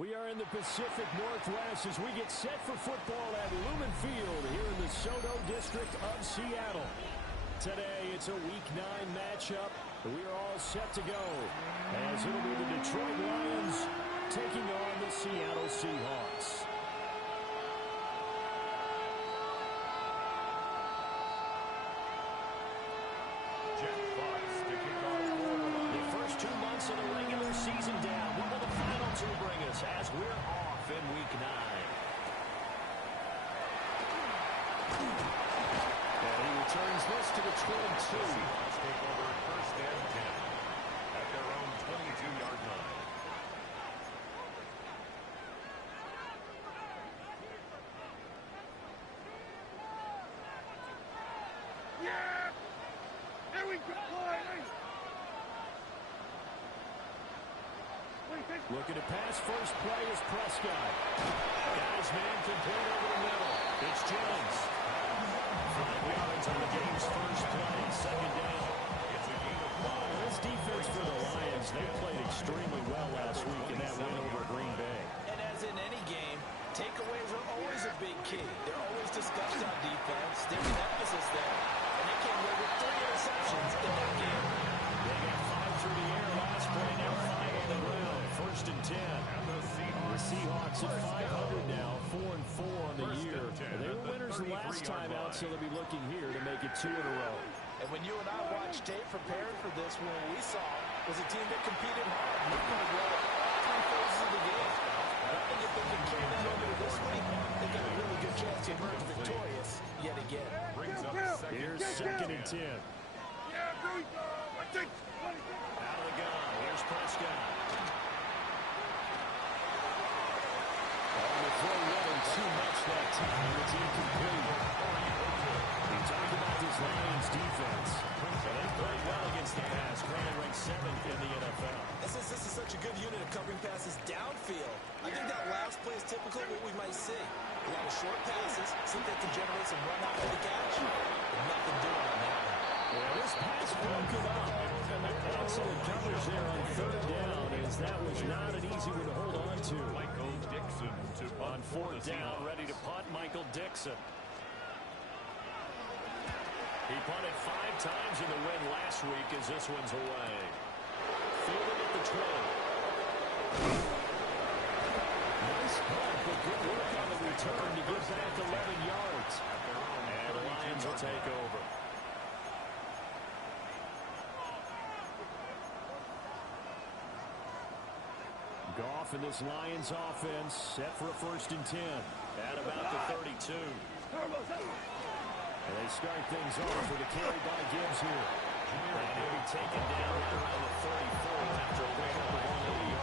We are in the Pacific Northwest as we get set for football at Lumen Field here in the Soto District of Seattle. Today, it's a Week 9 matchup. We are all set to go as it'll be the Detroit Lions taking on the Seattle Seahawks. The first 2 months of the regular season down. What will the final two bring us as we're off in Week 9? Turns this to the 22. Seahawks take over first and 10 at their own 22-yard line. Yeah! There we go! Looking to pass first play is Prescott. Guys, man, complete over the middle. It's Jones. 5 yards on the game's first play, second down. It's a gain of 5. This defense for the Lions, they played extremely well last week in that win over Green Bay. And as in any game, takeaways are always a big key. They're always discussed on defense. There's an emphasis there. And they came away with 3 interceptions in that game. They got 5 through the air last play, now 5 on the ground. First and 10. And the Seahawks at 500 now, 4-4 on the year. They were winners last time out, so they'll be looking here to make it 2 in a row. And when you and I watched tape preparing for this, what we saw was a team that competed hard, moving the ball all 3 phases of the game. I think if they can carry that over to this week, they've got a really good chance to emerge victorious yet again. brings up Here's second and 10. Yeah, there we go! Out of the gun, here's Prescott. Wasn't too much that time. It's incomplete. We talked about this Lions defense. They played well against the pass. Currently ranked 7th in the NFL. This is such a good unit of covering passes downfield. I think that last play is typical of what we might see. A lot of short passes, see if they can generate some run after the catch. But nothing doing on that one. Well, this pass broke him up. Excellent coverage there on 3rd down, as that was not an easy one to hold on to. Michael Dixon to On 4th down, ready to punt, Michael Dixon. He punted 5 times in the win last week as this one's away. Fielded at the 20. Nice punt, but good work on the return to get back 11 yards. And the Lions will take over. Goff and this Lions offense set for a 1st and 10 at about the 32. And they start things off with a carry by Gibbs here. And he'll be taken down right around the 34 after a win over 1 lead.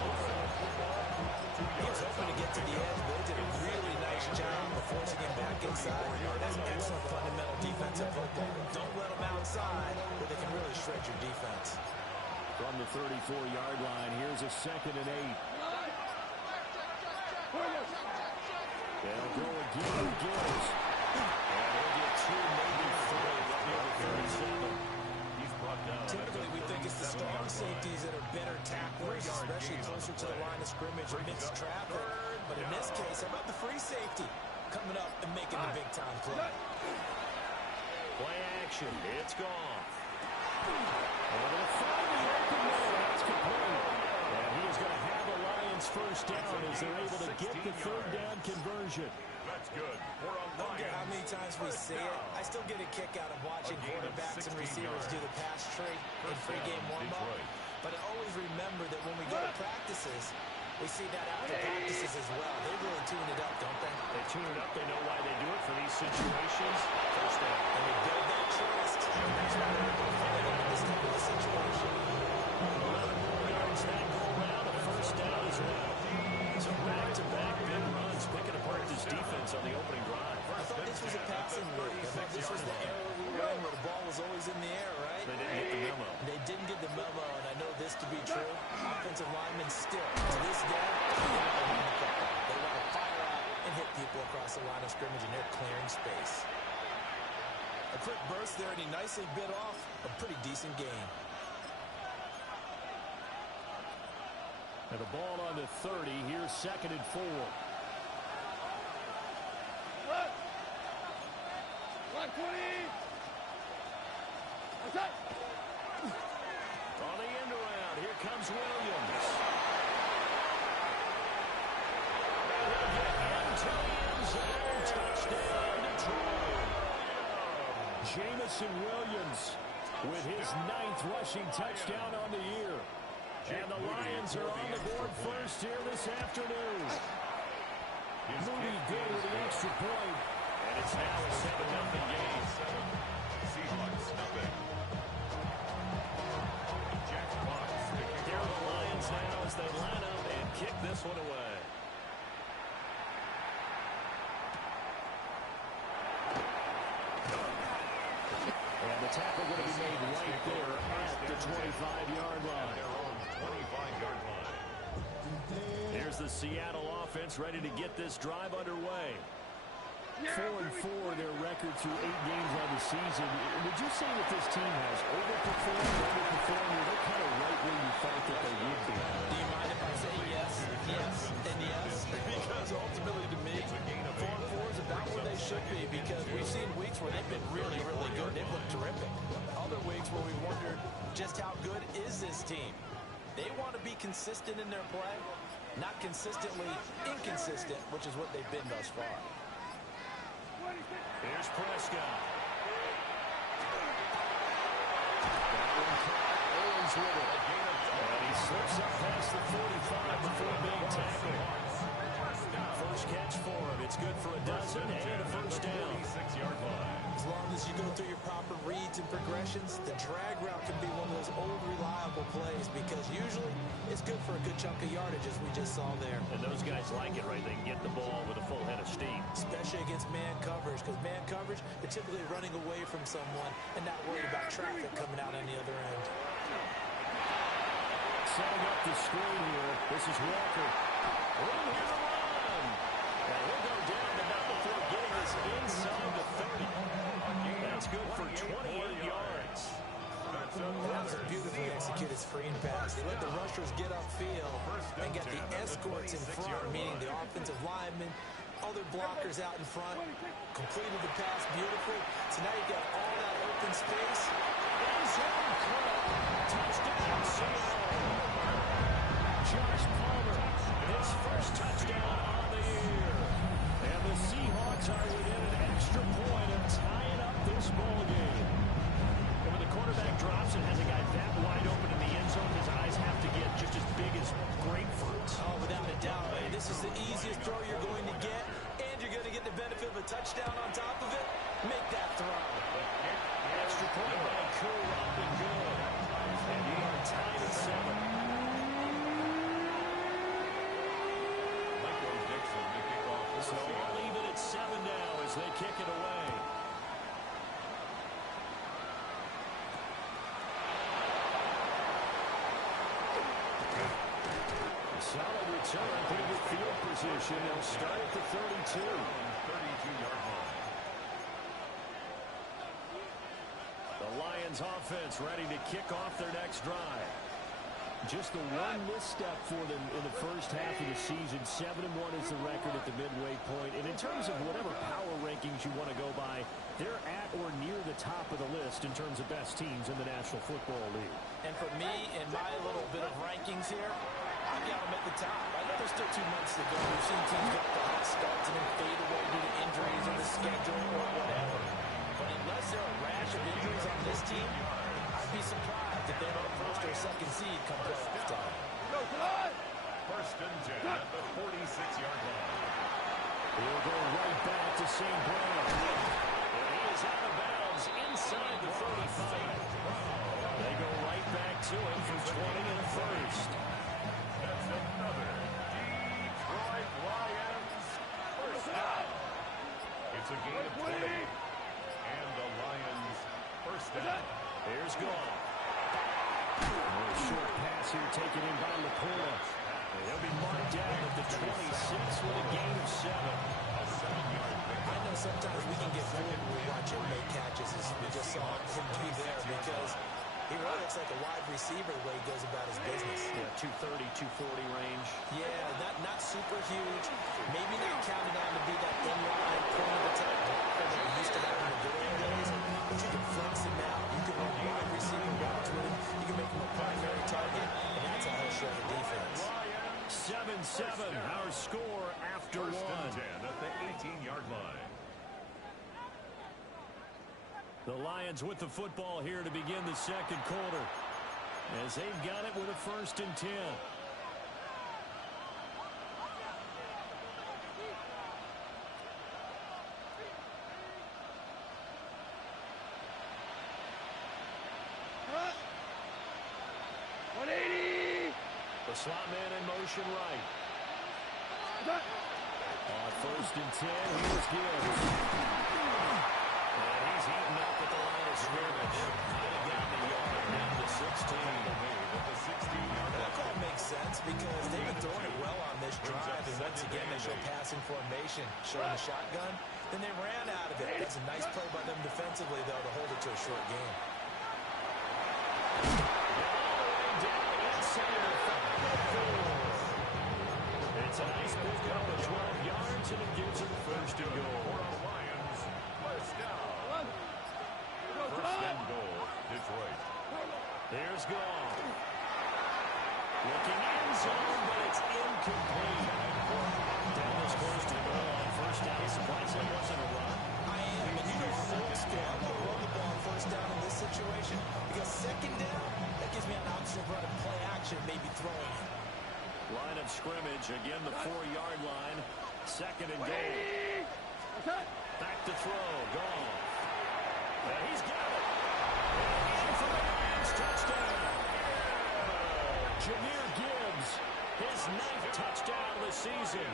He was hoping to get to the edge, but they did a really nice job of forcing him back inside. That's excellent fundamental defensive football. Don't let them outside where they can really shred your defense. From the 34-yard line, here's a 2nd and 8. They'll go again, Gibbs. And he'll get 2, maybe 3, up near the 37. He's brought down. Typically, we think it's the strong safeties that are better tacklers, especially closer to the line of scrimmage amidst traffic. But in this case, how about the free safety coming up and making the big-time play? Play action. It's gone. And they'll find the open man. That's complete. And he is going to have the Lions first down as they're able to get the 3rd down conversion. That's good. We're on I don't care how many times we see it. I still get a kick out of watching quarterbacks and receivers do the pass tree in pregame warm-up. But I always remember that when we go to practices, we see that after practices as well. They really tune it up, don't they? They tune it up. They know why they do it for these situations. First down. And they build that trust. And that's why they're fighting in this type of a situation. 11 more yards that go around. A first down as well. So back-to-back big runs, picking apart this defense on the opening drive. I thought this was a passing league. I thought this was the era we were in where the ball was always in the air, right? They didn't get the memo. They didn't get the memo, and I know this to be true. Offensive linemen still, to this day, they want to fire out and hit people across the line of scrimmage, and they're clearing space. A quick burst there, and he nicely bit off a pretty decent game. And the ball on the 30. Here's 2nd and 4. What? 120. Attack. On the end around, here comes Williams. And he'll get into the end zone. Touchdown, Detroit. Jamison Williams with his 9th rushing touchdown on the year. And the Lions are on the board first here this afternoon. Moody good with the extra point. And it's now a 7-0 game. Seahawks nothing. Jack Fox. Here are the Lions now as they line up and kick this one away. And the tackle going to be made right there at the 25-yard line. Their own 25-yard line. Here's the Seattle offense ready to get this drive underway. 4-4 their record through 8 games on the season. Would you say that this team has overperformed, underperformed, or they're kind of right where you thought that they would be? Do you mind if I say yes, yes, and yes? Because ultimately to me, 4-4 is about where they should be, because we've seen weeks where they've been really, really good. They've looked terrific. Other weeks where we wondered just how good is this team. They want to be consistent in their play, not consistently inconsistent, which is what they've been thus far. Here's Prescott. Owens with it. And he slips up past the 45 before being tackled. First catch for him. It's good for a dozen and a first down. 6-yard line. As long as you go through your proper reads and progressions, the drag route can be one of those old reliable plays, because usually it's good for a good chunk of yardage, as we just saw there. And those guys like it, right? They can get the ball with a full head of steam. Especially against man coverage, because man coverage, they're typically running away from someone and not worried about traffic coming out on the other end. Setting up the screen here. This is Walker. Room here to run. And he'll go down, but not before getting us inside the 30. That's good for 28 yards. That was a beautifully executed screen pass. They let the rushers get upfield and got the escorts in front, meaning the offensive linemen, other blockers out in front, completed the pass beautifully. So now you've got all that open space. Touchdown, Seattle. Josh Palmer, his first touchdown on the year. And the Seahawks are within an extra point of tying up this ball game. And when the quarterback drops and has a guy that wide open in the end zone, his eyes have to get just as big as grapefruits. Oh, without a doubt, man. This is the easiest throw you're going to get, and you're going to get the benefit of a touchdown on top of it. Make that throw. Extra point by Cool, up and good. And you are tied at 7. So we'll leave it at 7 now as they kick it away. Solid return, pretty good field position. They'll start at the 32. 32-yard line. The Lions offense ready to kick off their next drive. Just the one misstep for them in the first half of the season. 7-1 is the record at the midway point. And in terms of whatever power rankings you want to go by, they're at or near the top of the list in terms of best teams in the National Football League. And for me, in my little bit of rankings here, I've got them at the top. I know there's still 2 months to go. We've seen teams get the hot starts and then fade away due to injuries or the schedule or whatever. But unless there are a rash of injuries on this team, I'd be surprised if they're not first or second seed come playoff time. First and 10 at the 46-yard line. He'll go right back to St. Brown. And he is out of bounds inside the 35. They go right back to him for 20 and a first. That's another Detroit Lions first down. It's a gain of 20. And the Lions first down. Here's Goff. A short pass here taken in by Laporta. They'll be marked down at the 26 with a gain of 7. I know sometimes we can get fooled when we watch him make catches, as we just saw him do there, because He really looks like a wide receiver the way he goes about his business. Yeah, 230, 240 range. Yeah, not super huge. Maybe not counted on to be that inline point of attack blocker that we used to have in the good old days. But you can flex him out. You can run wide receiver routes with him. You can make him a primary target. And that's how he'll shred the defense. 7-7, our score after First one. and 10 at the 18-yard line. The Lions with the football here to begin the second quarter, as they've got it with a 1st and 10. The slot man in motion right. On 1st and 10, here's Gibbs. And he's heating up at the line of scrimmage. Down the yard, down to 16. That call makes sense because they've been throwing it well on this drive. And once again, they show passing formation, showing the shotgun. Then they ran out of it. That's a nice play by them defensively, though, to hold it to a short game. It's a nice pickup of 12 yards, and it gives them 1st and goal. Lions, first down. First and goal, Detroit. Here's Goff. Looking end zone, but it's incomplete. Dallas close to the goal on 1st down. Surprised that wasn't a run. I am, and you know I'm old school. I'm going to run the ball on 1st down in this situation because 2nd down, that gives me an option of running play action, maybe throwing it. Line of scrimmage, again the 4-yard line. 2nd and goal. Back to throw, Goff. And he's got it. And in for the Lions, touchdown. Jahmyr Gibbs, his 9th touchdown of the season.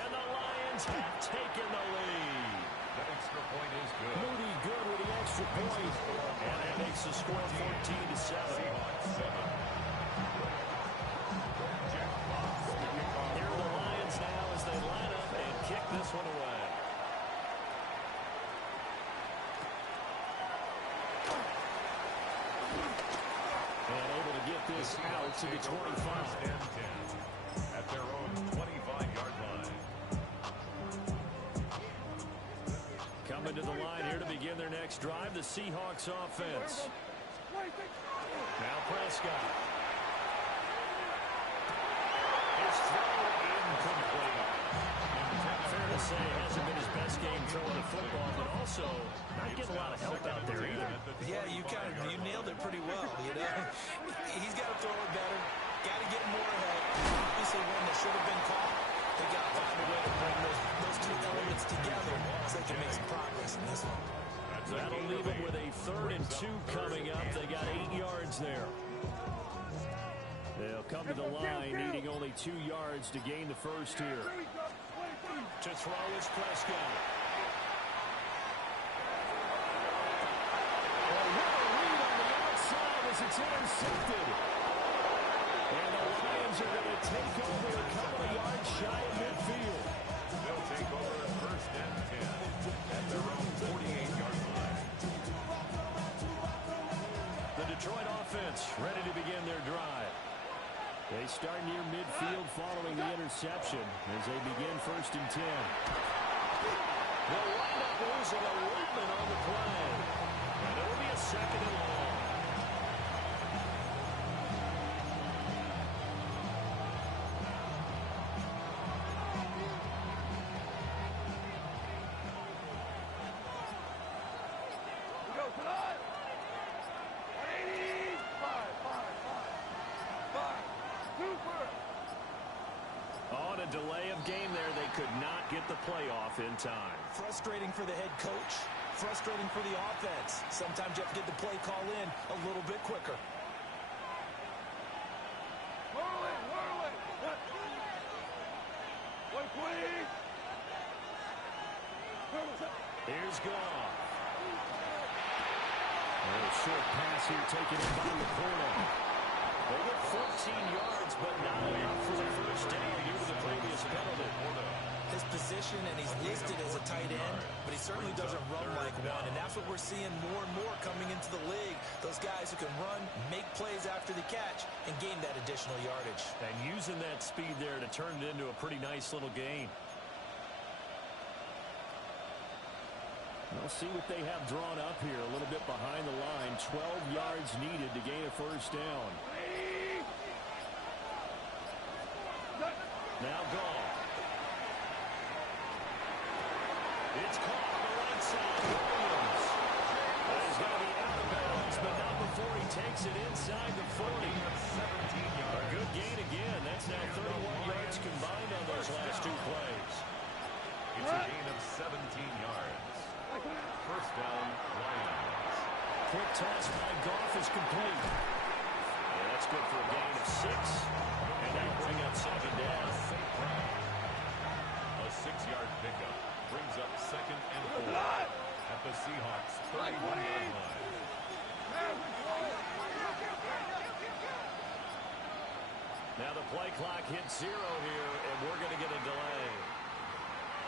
And the Lions have taken the lead. That extra point is good. Moody good with the extra point. And that makes the score 14-7. Seahawks 7. Here are the Lions now as they line up and kick this one away. And able to get this out to the 25. And 10 at their own 25-yard line. Coming to the line here to begin their next drive, the Seahawks offense. Now Prescott. His throw incomplete. Fair to say it hasn't been his best game throwing the football, but also not getting a lot of help out there either. Yeah, you nailed it pretty well, you know. He's got to throw it better. Got to get more ahead. Obviously one that should have been caught. They got to find a way to bring those two elements together so they can make some progress in this one. That'll leave them with a 3rd and 2 coming up. They got 8 yards there. They'll come to the line, needing only 2 yards to gain the first here. To throw is Prescott. Well, what a read on the outside as it's intercepted. And the Lions are going to take over a couple of yards shy of midfield. They'll take over at 1st and 10 at their own 48-yard line. The Detroit offense ready to begin their drive. They start near midfield following the interception as they begin 1st and 10. They'll wind up losing a lineman on the play. And it'll be a 2nd and long. On a delay of game there, they could not get the playoff in time. Frustrating for the head coach. Frustrating for the offense. Sometimes you have to get the play call in a little bit quicker. Here's Goff. A short pass here taken in by Laporta. They get 14 yards, but not enough for the first down due to the previous penalty. His position, and he's listed as a tight end, but he certainly doesn't run like one, and that's what we're seeing more and more coming into the league. Those those guys who can run, make plays after the catch, and gain that additional yardage. And using that speed there to turn it into a pretty nice little gain. We'll see what they have drawn up here a little bit behind the line. 12 yards needed to gain a first down. Now gone. It's caught on the right side. Williams. He's going to be out of bounds, but not before he takes it inside the 40. A good gain again. That's now 31 yards combined on those last two plays. It's a gain of 17 yards. First down, Lions. Quick toss by Goff is complete. And that's good for a gain of 6. And that'll bring up second down. A 6-yard pickup brings up 2nd and 4 at the Seahawks' 31-yard line. Now the play clock hits 0 here, and we're going to get a delay.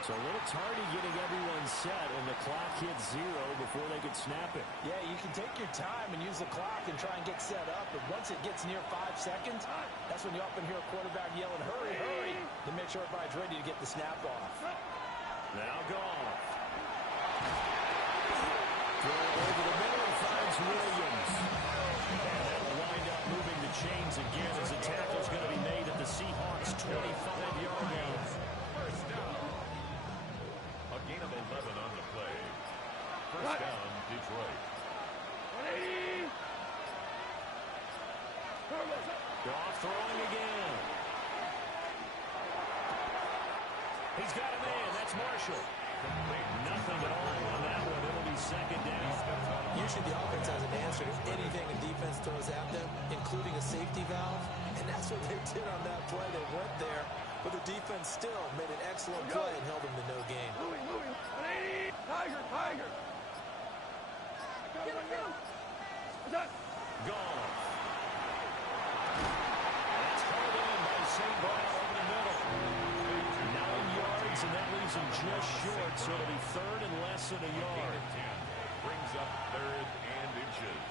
So a little tardy getting everyone set, and the clock hits 0 before they could snap it. Yeah, you can take your time and use the clock and try and get set up, but once it gets near 5 seconds, that's when you often hear a quarterback yelling, hurry, hurry, to make sure everybody's ready to get the snap off. Now gone. Throw over the middle and finds Williams. And that'll wind up moving the chains again as the tackle's going to be made at the Seahawks' 25-yard line. A gain of 11 on the play. First down, Detroit. Goff throwing again. He's got a man. That's Marshall. Nothing at all on that one. It'll be second down. Usually the offense has an answer to anything a defense throws at them, including a safety valve, and that's what they did on that play. They went there, but the defense still made an excellent play and held them to no gain. Tiger, Tiger. Gone. That's hauled in by St. Brown over the middle. 9 yards, and that leaves him just short, so it'll be third and less than a yard. Brings up 3rd and inches.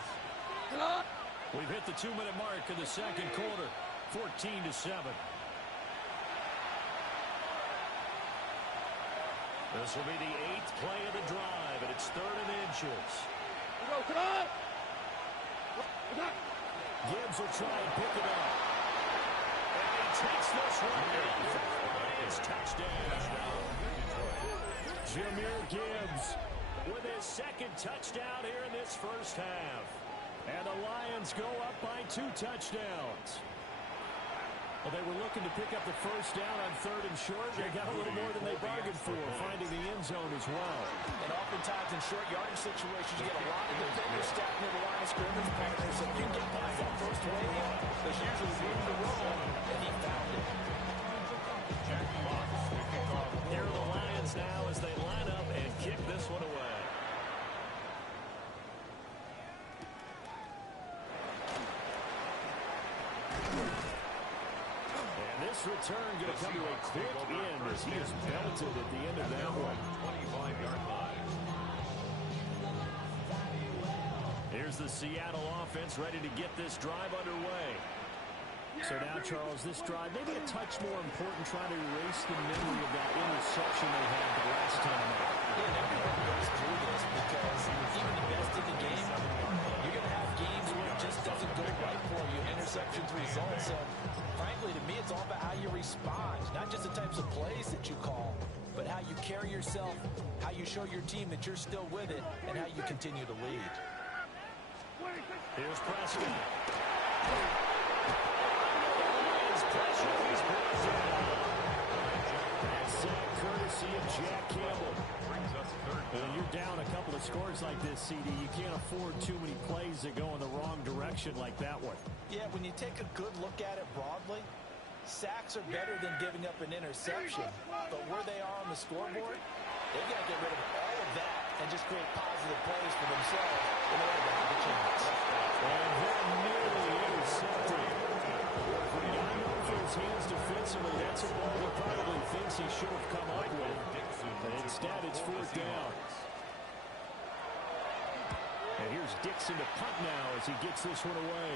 We've hit the 2-minute mark in the second quarter. 14-7. This will be the 8th play of the drive, and it's 3rd and inches. Gibbs will try and pick it up. And he takes this one down for the Lions touchdown. Jahmyr Gibbs with his 2nd touchdown here in this first half. And the Lions go up by 2 touchdowns. Well, they were looking to pick up the first down on 3rd and short. They got a little more than they bargained for, finding the end zone as well. And oftentimes in short yardage situations, you get a lot of defenders stacked near the line of scrimmage partners. So if you get past that first wave, there's usually room to roll, and he found it. Here are the Lions now as they line up and kick this one away. This return going to come to a quick end as he is belted at the end of that one. 25-yard line. Here's the Seattle offense ready to get this drive underway. So now, Charles, this drive maybe a touch more important, trying to erase the memory of that interception they had the last time. Yeah, and everybody goes through this because even the best in the game, you're going to have games where it just doesn't go right for you. Interceptions result. So, frankly, to me, it's all about how you respond, not just the types of plays that you call, but how you carry yourself, how you show your team that you're still with it, and how you continue to lead. Here's Prescott. His pressure, he's brought down. And sack courtesy of Jack Campbell. When you're down a couple of scores like this, CD, you can't afford too many plays that go in the wrong direction like that one. Yeah, when you take a good look at it broadly, sacks are better than giving up an interception. But where they are on the scoreboard, they've got to get rid of all of that and just create positive plays for themselves in order to have a chance. And then nearly intercepted. Not known for his hands defensively. That's a ball he probably thinks he should have come up with. But instead, it's 4th down. And here's Dixon to punt now as he gets this one away.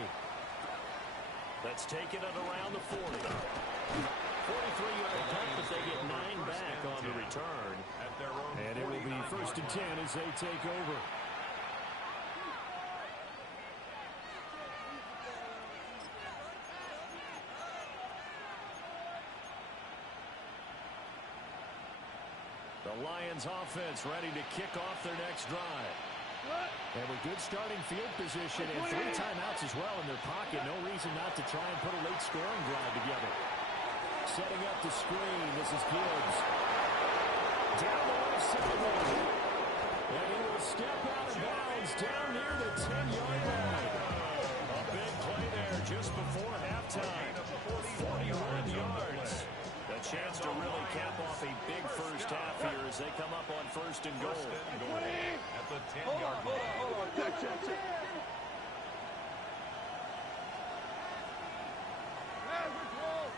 Let's take it at around the 40. 43-yard punt, but they get 9 back on the return. And it will be 1st and 10 as they take over. The Lions offense ready to kick off their next drive. And with good starting field position and 3 timeouts as well in their pocket, no reason not to try and put a late scoring drive together. Setting up the screen, this is Gibbs. Down the left sideline. And he will step out of bounds down near the 10-yard line. A big play there just before halftime. 41 yards. A chance to really cap off a big first half here as they come up on 1st and goal. At the 10-yard line. Hold on. Check. Average roll.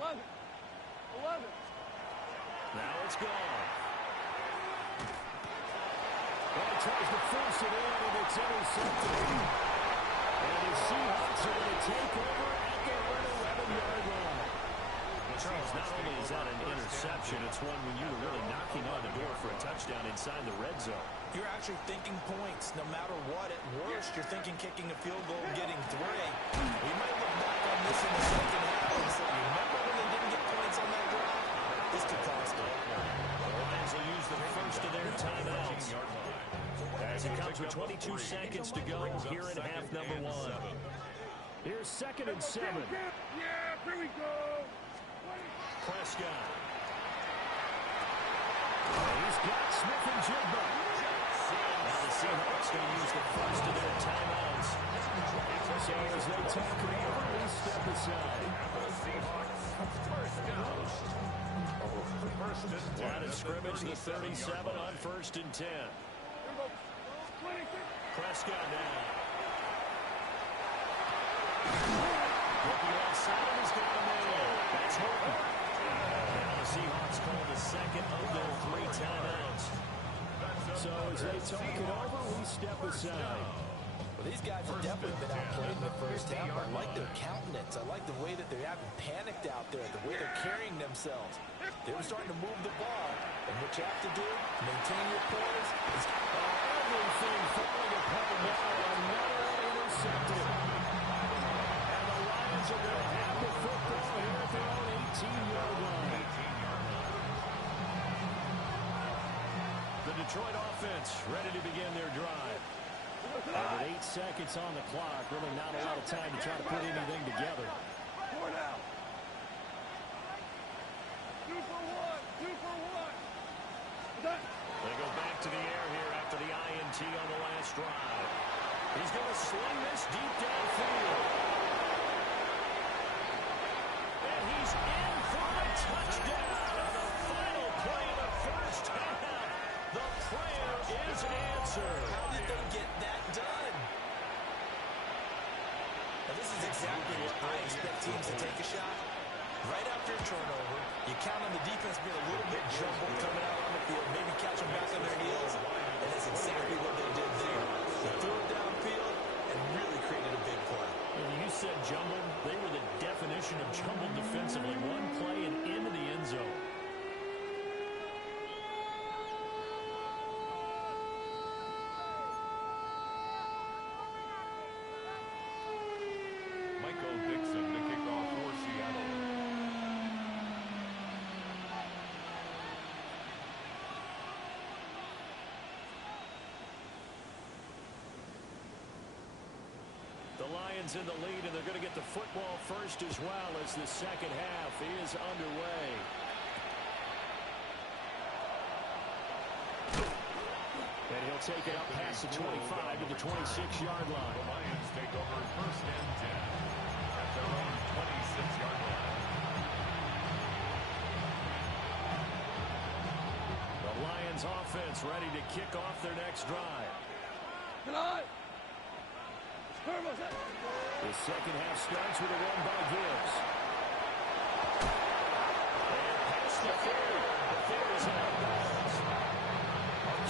11. Now it's gone. Well, he tries to force it in, and it's intercepted. And the Seahawks are going to take over at their own 11-yard line. Charles, not only is that an interception, it's one when you were really knocking on the door for a touchdown inside the red zone. You're actually thinking points no matter what. At worst, you're thinking kicking a field goal and getting 3. We might look back on this in the second half and say, remember when they didn't get points on that drive? This could cost them. The Lions will use the first of their timeouts. As it comes with 22 seconds to go here in half number 1. Here's 2nd and 7. Yeah, here we go. Prescott. He's got Smith and Jigba. Now the Seahawks going to use the first of their timeouts. So as they talk it over, we step aside. Line of scrimmage, the 37 on 1st and 10. Prescott now. Looking outside, he's got a man. That's Horton. Now the Seahawks call the second of their 3 timeouts. So as they talk it over, we step aside. Well, these guys have definitely been outplayed in the first half. I like their countenance. I like the way that they haven't panicked out there, the way they're carrying themselves. They were starting to move the ball. And what you have to do, maintain your poise. Everything falling apart now. Another intercepted. And the Lions are going to have the football here at their own 18-yard line. The Detroit offense ready to begin their drive. And with 8 seconds on the clock, really not a lot of time to try to put anything together. 4 now. 2 for 1. 2 for 1. Done. They go back to the air here after the INT on the last drive. He's going to sling this deep downfield. And he's in for a touchdown on the final play of the first half. The prayer is answered. How did they get that done? Now, this is exactly what I expect teams to take a shot. Right after a turnover, you count on the defense being a little bit jumbled coming out on the field, maybe catch them back on their heels, and that's exactly what they did there. They threw it downfield and really created a big play. And you said jumbled. They were the definition of jumbled defensively. One play and into the end zone. Dixon to kick off for Seattle. The Lions in the lead, and they're going to get the football first as well as the second half is underway. And he'll take it up past the 25 to the 26-yard line. The Lions take over 1st and 10 at their own 26-yard line. The Lions offense ready to kick off their next drive. Tonight. The second half starts with a run by Gibbs. And past the There's out.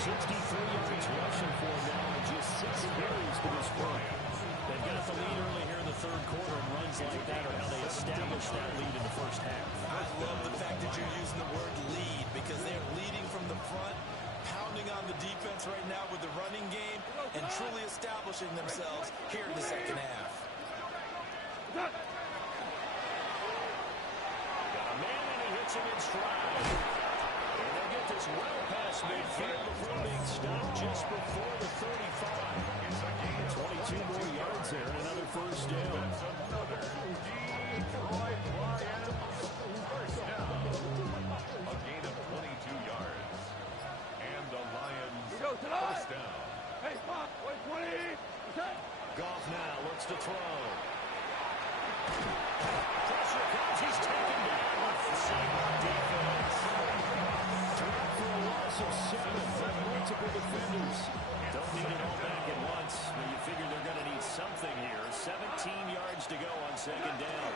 63 yards rushing for him now in just 6 carries to this point. They've got the lead early here in the third quarter, and runs like that are how they establish that lead in the first half. I love the fact that you're using the word lead because they're leading from the front, pounding on the defense right now with the running game, and truly establishing themselves here in the second half. Got a man, and he hits him in stride. And they'll get this well past midfield before being stopped just before the 35. 22 more yards there, and another first down. Detroit Lions first down. A gain of 22 yards. And the Lions first down. Hey, Pop, 20. Goff now looks to throw. Pressure comes. He's taken down by the Seahawks defense. Dropped for a loss of 7 from multiple defenders. Don't need it all back at once, but you figure they're going to need something here. 17 yards to go on second down.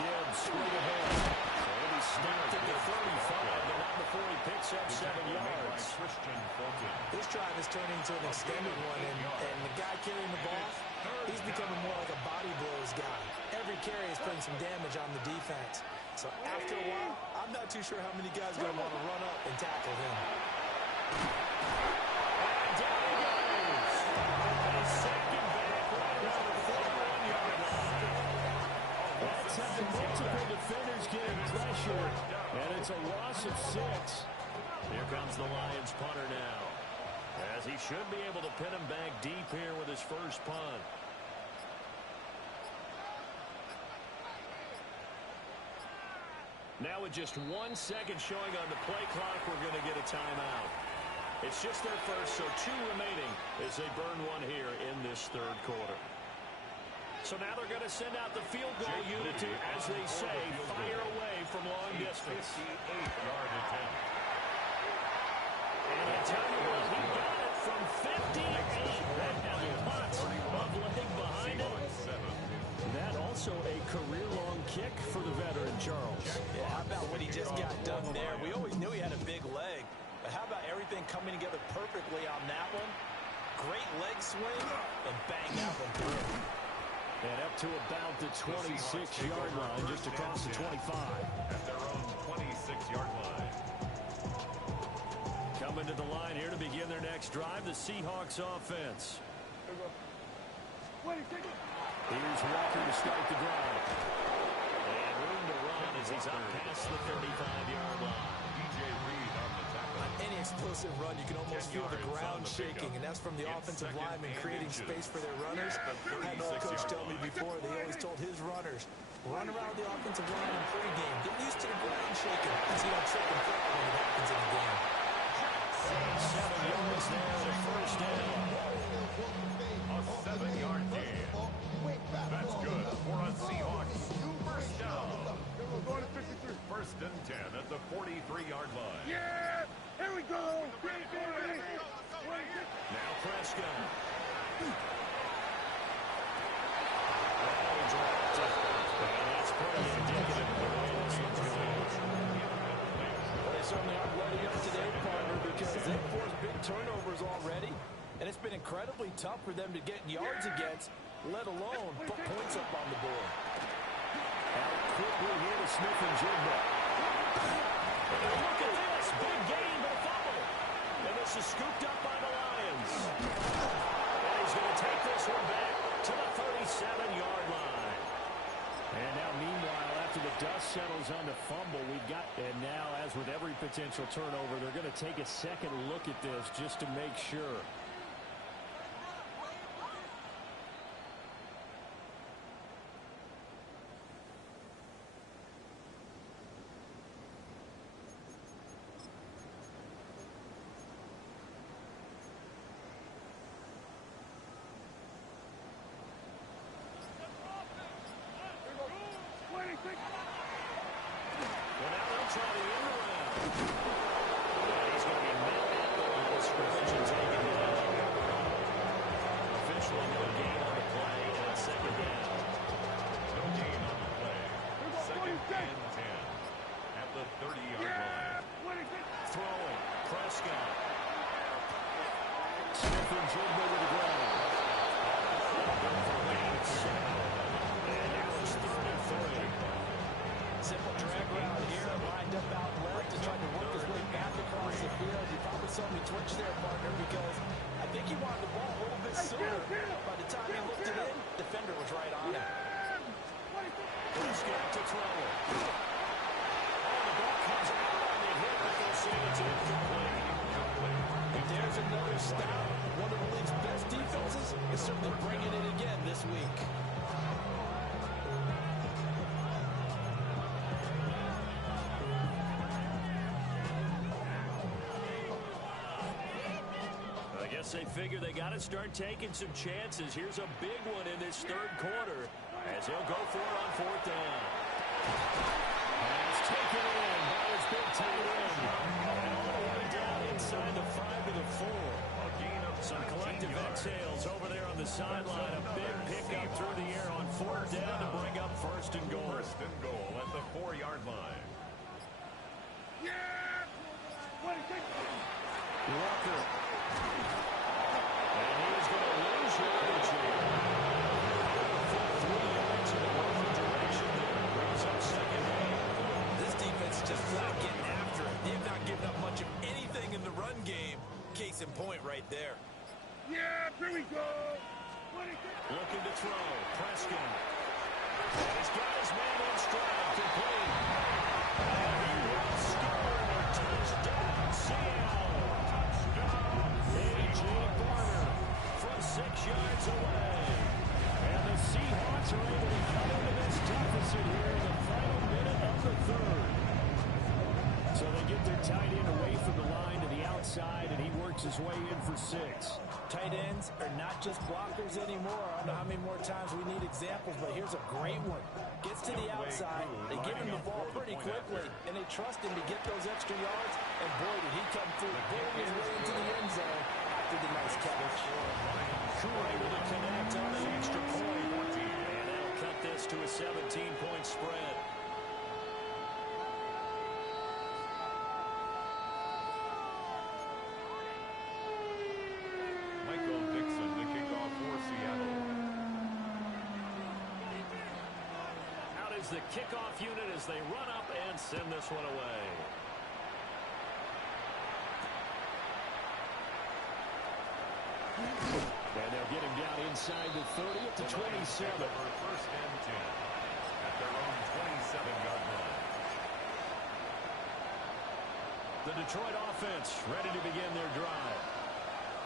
Gibbs straight ahead. So he'll be stopped at the 35, but not before he picks up 7 yards. This drive is turning into an extended one, and the guy carrying the ball, he's becoming more like a body blows guy. Every carry is putting some damage on the defense. So after a while, I'm not too sure how many guys are going to want to run up and tackle him. And down he goes. A second back right around the 41-yard line. That's how multiple defenders getting pressure, and it's a loss of 6. Here comes the Lions punter now, as he should be able to pin him back deep here with his first punt. Now with just 1 second showing on the play clock, we're going to get a timeout. It's just their first, so 2 remaining as they burn one here in this third quarter. So now they're going to send out the field goal unit to, as they say, fire away from long distance. 58-yard attempt. And I tell you what, he got it from 58. That has a lot of leg behind it. That also a career-long kick for the veteran, Charles. Yeah, how about what he just got done there? We always knew he had a big leg, but how about everything coming together perfectly on that one? Great leg swing, and bang that one through. And up to about the 26-yard line, just across the 25. At their own 26-yard line. Coming to the line here to begin their next drive, the Seahawks offense. Here's Walker to start the drive. And room to run as he's up past the 35-yard line. DJ Reed on the tackle. On any explosive run, you can almost feel the ground shaking, and that's from the offensive linemen creating space for their runners. I had an old coach tell me before, they always told his runners, run around the offensive line in pregame. Get used to the ground shaking, so you don't trip and fall when it happens in the game. 7 yards there, the first down. A 7-yard gain. That's good for a Seahawks first down. First and 10 at the 43-yard line. Yeah! Here we go! Now Prescott. That's pretty indicative of the way this one's going. Well, they certainly aren't letting up today, partner, because they've forced big turnovers already, and it's been incredibly tough for them to get yards against, let alone put points up on the board. Out quickly here to Smith and Jigba. Look at this. Big gain, but a fumble. And this is scooped up by the Lions. And he's going to take this one back to the 37-yard line. And now, meanwhile, after the dust settles on the fumble, we've got, and now, as with every potential turnover, they're going to take a second look at this just to make sure. Well, now they'll try the end around. And he's going to be met at the line of scrimmage and taken down. Smith and Jigba with the ground. And now it's 3rd and 3. Simple drag route here, lined up out left and tried to work his way back across the field. You probably saw me twitch there, partner, because I think he wanted the ball a little bit sooner. By the time he looked it in, the defender was right on him. Prescott to throw it. Oh, the ball comes out on the hit, but they'll say it's incomplete. And there's another stop. One of the league's best defenses is certainly bringing it again this week. I guess they figure they got to start taking some chances. Here's a big one in this 3rd quarter as he'll go for it on 4th down. And it's taken in by his big tight end. And all the way down inside the 5 to the 4. Some collective exhales over there on the sideline. A big pickup through the air on 4th down to bring up 1st and goal. 1st and goal at the 4-yard line. Walker. And he's going to lose yardage here. 3 yards in the wrong direction there. Brings up 2nd down. This defense just flat getting after it. They've not given up much of anything in the run game. Case in point right there. Yeah, here we go. Looking to throw. Prescott. And he's got his man in stride. Complete. And he will score. Touchdown, Seattle. A.J. Barner from 6 yards away. And the Seahawks are able to cut into this deficit here in the final minute of the 3rd. So they get their tight end away from the line to the outside, and he works his way in for 6. Tight ends are not just blockers anymore. I don't know how many more times we need examples, but here's a great one. Gets to the outside, they give him the ball pretty quickly, and they trust him to get those extra yards, and boy, did he come through, pulling his way into the end zone after the nice catch. Cool able to connect on the extra point, and that'll cut this to a 17-point spread. The kickoff unit as they run up and send this one away. And they'll get him down inside the 30 at the 27. 1st and 10 at their own 27-yard line. The Detroit offense ready to begin their drive.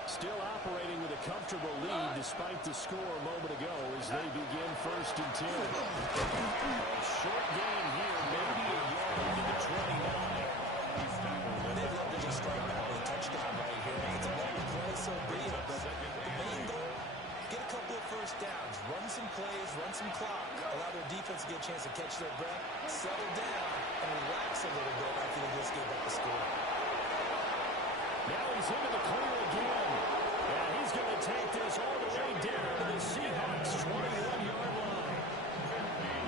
Still operating with a comfortable lead despite the score a moment ago as they begin 1st and 10. A short gain here, maybe a yard to the 29. They'd love to just strike out with a touchdown right here. If it's a long play, so be it. But the main goal, get a couple of 1st downs, run some plays, run some clock, allow their defense to get a chance to catch their breath, settle down, and relax a little bit after they just gave up the score. Now he's into the clear again. And he's going to take this all the way down to the Seahawks' 21-yard line.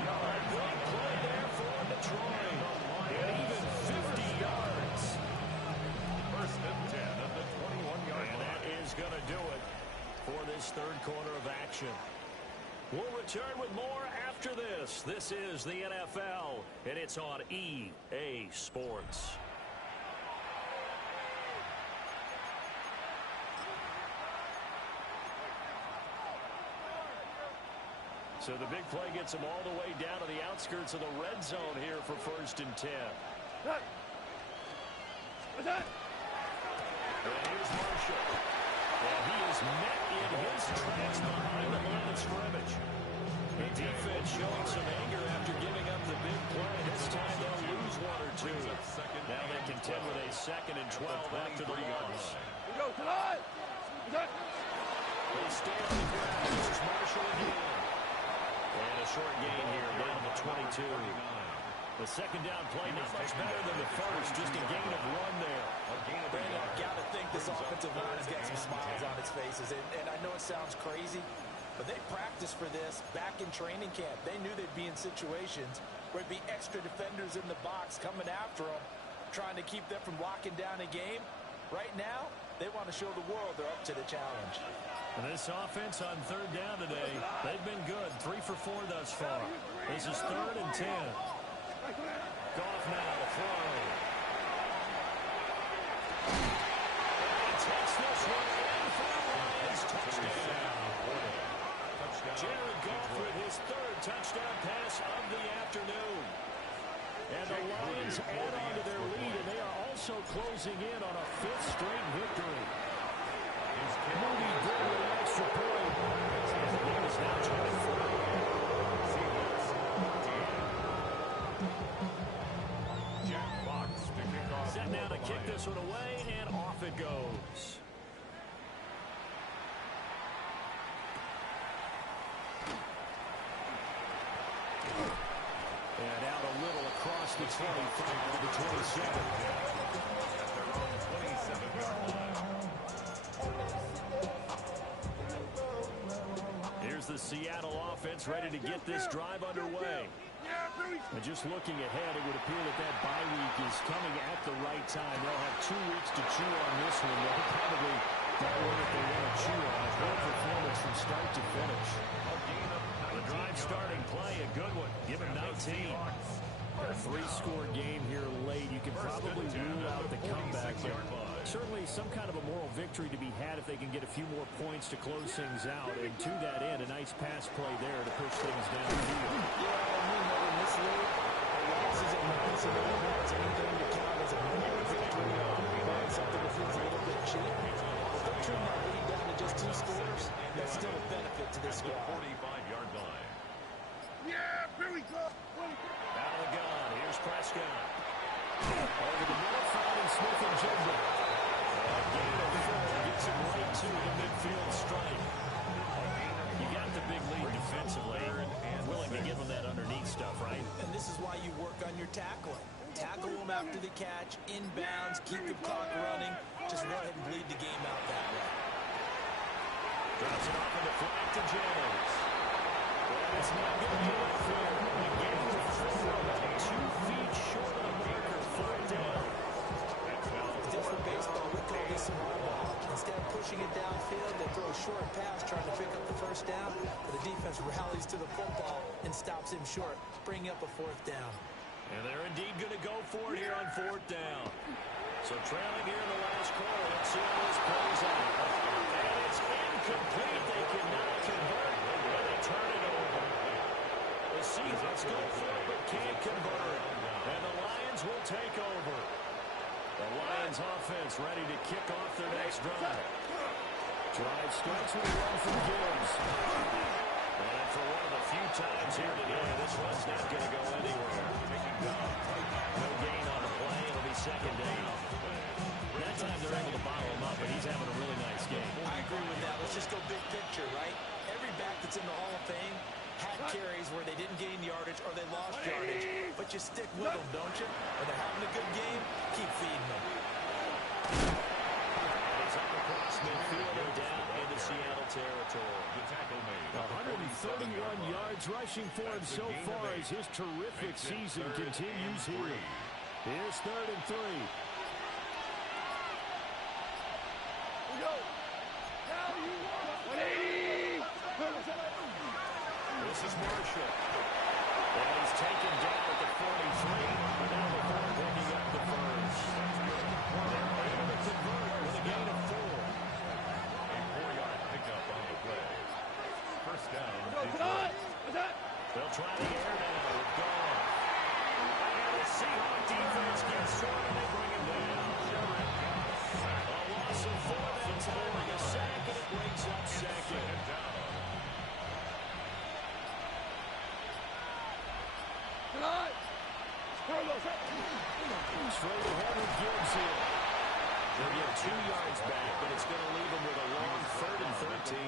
A big play there for Detroit. And even 50 yards. 1st and 10 at the 21-yard line. And that is going to do it for this 3rd quarter of action. We'll return with more after this. This is the NFL, and it's on EA Sports. So the big play gets him all the way down to the outskirts of the red zone here for 1st and 10. What's that? And here's Marshall. And he is met in his tracks behind the line of scrimmage. The defense showing some anger after giving up the big play. This time they'll lose 1 or 2. Now they contend with a 2nd and 12 after the loss. We go tonight. They stay on the ground. This is Marshall again. And a short gain here down to 22. The 2nd down play not much better than the first. Just a gain of 1 there. Brandon, I got to think this offensive line has got some smiles on its faces. And I know it sounds crazy, but they practiced for this back in training camp. They knew they'd be in situations where there'd be extra defenders in the box coming after them, trying to keep them from locking down a game. Right now, They want to show the world they're up to the challenge. And this offense on third down today, they've been good. 3 for 4 thus far. This is 3rd and 10. Goff now to throw. And takes this one in for the Lions. Touchdown. Jared Goff with his 3rd touchdown pass of the afternoon. And the Lions add on to their lead, and they are also closing in on a 5th straight victory. Moody good with an extra point. And the game is now tied 4. Jack Fox to kick off. Set now to kick this one away, and off it goes. And out a little across the 25 to the 27. At their own 27-yard line. Here's the Seattle offense ready to get this drive underway. And just looking ahead, it would appear that that bye week is coming at the right time. They'll have 2 weeks to chew on this one. They'll probably got one that they want to chew on. A good performance from start to finish. The drive starting play, a good one. Give him 19. A 3-score game here late. You can probably rule out the comeback. Certainly some kind of a moral victory to be had if they can get a few more points to close things out. And to that end, a nice pass play there to push things downfield. Yeah, we know in this league, a loss is a loss, and it's anything to count as a moral victory. Something that feels a little bit cheap. If they trim that lead down to just 2 scores, that's still a benefit to this squad. 45-yard line. Yeah, here we go. Out of the gun, here's Prescott. Over the middle, finding Smith and Jigba. Gain of 4 gets him right to the midfield strike. You got the big lead defensively. Willing to give him that underneath stuff, right? And this is why you work on your tackling. Tackle them after the catch, inbounds, keep the clock running. Just go ahead and bleed the game out that way. Drops it off in the flat to Jennings. And it's not going to do it for a gain of 4, about 2 feet short of the marker, 4th down. Different baseball, we call this some ball. Instead of pushing it downfield, they throw a short pass trying to pick up the 1st down, but the defense rallies to the football and stops him short, bringing up a 4th down. And they're indeed going to go for it here on 4th down. So trailing here in the last quarter, let's see how this plays out. And it's incomplete. They cannot convert, and they turn it over. The Seahawks go for it, but can't convert. And the Lions will take over. The Lions offense ready to kick off their next drive. Drive starts with a run from Gibbs. And for one of the few times here today, this run's not going to go anywhere. No gain on the play. It'll be 2nd down. That time they're able to bottle him up, but he's having a really nice game. I agree with that. Let's just go big picture, right? Every back that's in the Hall of Fame had carries where they didn't gain yardage or they lost yardage, but you stick with them, don't you? When they're having a good game, keep feeding them. It's up across midfield and down into Seattle territory. The tackle made. 131 yards rushing for him so far as his terrific season continues here. Here's 3rd and 3. This is Marshall. And he's taken down at the 43, but now the 4 picking up the first. They're able to convert with a gain of 4. A 4-yard pickup on the play. 1st down, Detroit. They'll try the air now with Goff. And the Seahawk defense gets short and they bring him down. A loss of 4 that time and a sack, and it brings up 2nd. Straight ahead with Gibbs here. They'll get 2 yards back, but it's going to leave them with a long 3rd and 13.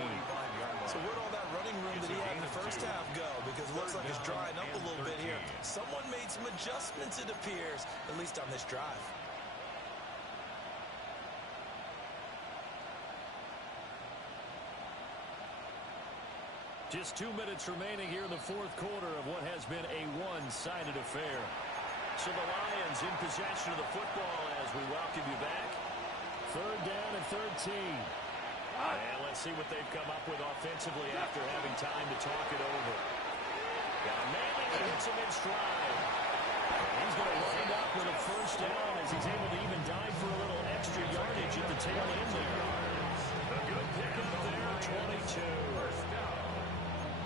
So where'd all that running room that he had in the first half go? Because it looks like it's drying up a little bit here. Someone made some adjustments, it appears, at least on this drive. Just 2 minutes remaining here in the 4th quarter of what has been a one-sided affair. So the Lions in possession of the football as we welcome you back. Third down and 13. And let's see what they've come up with offensively after having time to talk it over. Got a man that hits him in stride. And he's going to wind up with a first down as he's able to even dive for a little extra yardage at the tail end there. A good pickup there, 22.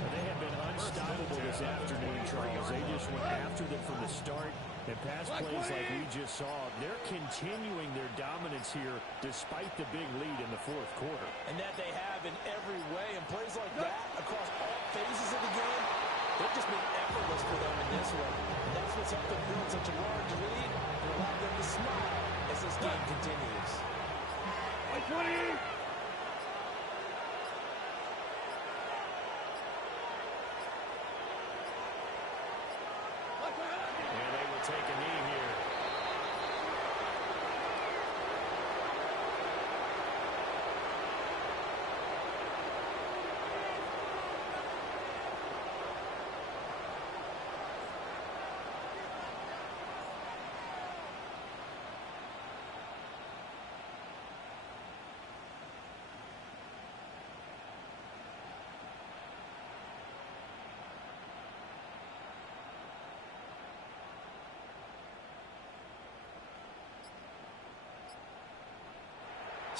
They have been unstoppable this afternoon, Charles. They just went after them from the start. And pass plays like we just saw, they're continuing their dominance here despite the big lead in the fourth quarter. And that they have in every way. And plays like that across all phases of the game, they've just been effortless for them in this one. And that's what's helped them build such a large lead and allowed them to smile as this game continues. 20! Take a knee here.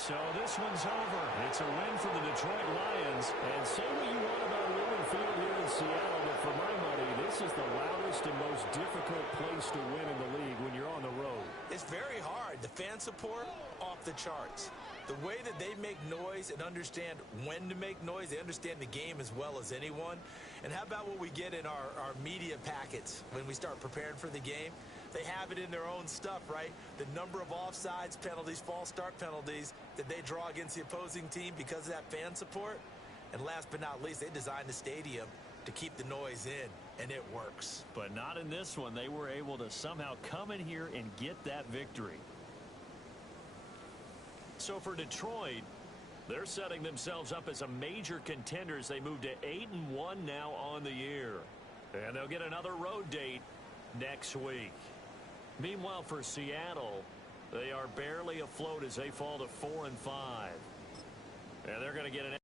So this one's over. It's a win for the Detroit Lions. And say what you want about Lumen Field here in Seattle, but for my money, this is the loudest and most difficult place to win in the league when you're on the road. It's very hard. The fan support, off the charts. The way that they make noise and understand when to make noise, they understand the game as well as anyone. And how about what we get in our media packets when we start preparing for the game? They have it in their own stuff, right? The number of offsides penalties, false start penalties that they draw against the opposing team because of that fan support. And last but not least, they designed the stadium to keep the noise in, and it works. But not in this one. They were able to somehow come in here and get that victory. So for Detroit, they're setting themselves up as a major contender as they move to 8-1 now on the year. And they'll get another road date next week. Meanwhile, for Seattle, they are barely afloat as they fall to 4-5. And they're going to get an